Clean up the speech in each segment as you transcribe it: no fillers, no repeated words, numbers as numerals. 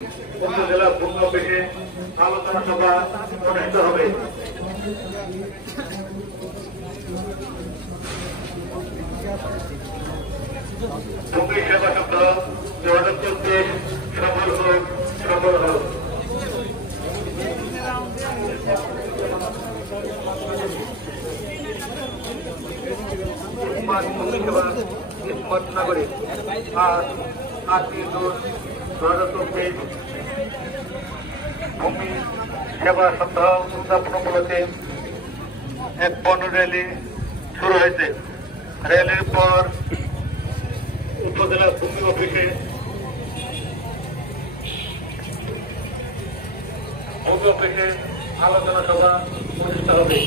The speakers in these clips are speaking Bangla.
উপজেলা ভূমি অফিসে আলোচনা সভা অনুষ্ঠিত হবে। ভূমি সেবা সপ্তাহ 2024 সফল হোক, সফল হোক। নাগরিক আজ 8/2/2024 ভূমি সেবা সপ্তাহ উদযাপন উপলক্ষে এক পণ্য র্যালি শুরু হয়েছে। র্যালির পর উপজেলা ভূমি অফিসে আলোচনা সভা অনুষ্ঠিত হবে।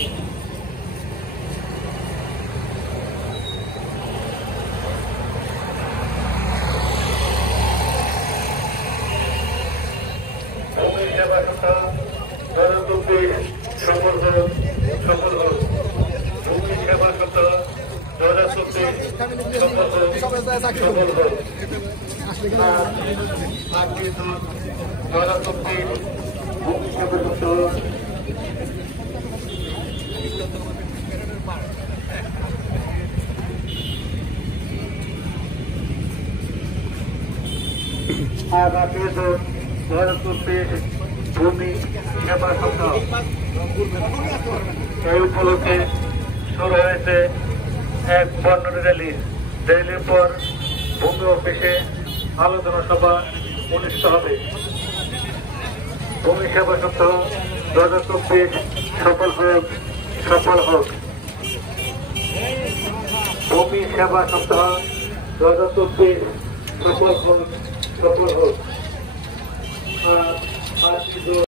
ভূমি সেবা সপ্তাহ 2024 সফল হোক, সফল হোক। ভূমি সেবা সপ্তাহ 2024 সফল হোক, সফল হোক। 8/2/2024 ভূমি সেবা সপ্তাহ আজ 8/2/2024 ভূমি সেবা সপ্তাহ এই উপলক্ষে শুরু হয়েছে এক পণ্য র্যালি। র্যালির পর ভূমি অফিসে আলোচনা সভা অনুষ্ঠিত হবে। ভূমি সেবা সপ্তাহ 2024 সফল হোক, সফল হোক। ভূমি সেবা সপ্তাহ 2024 সফল হোক, সফল হোক।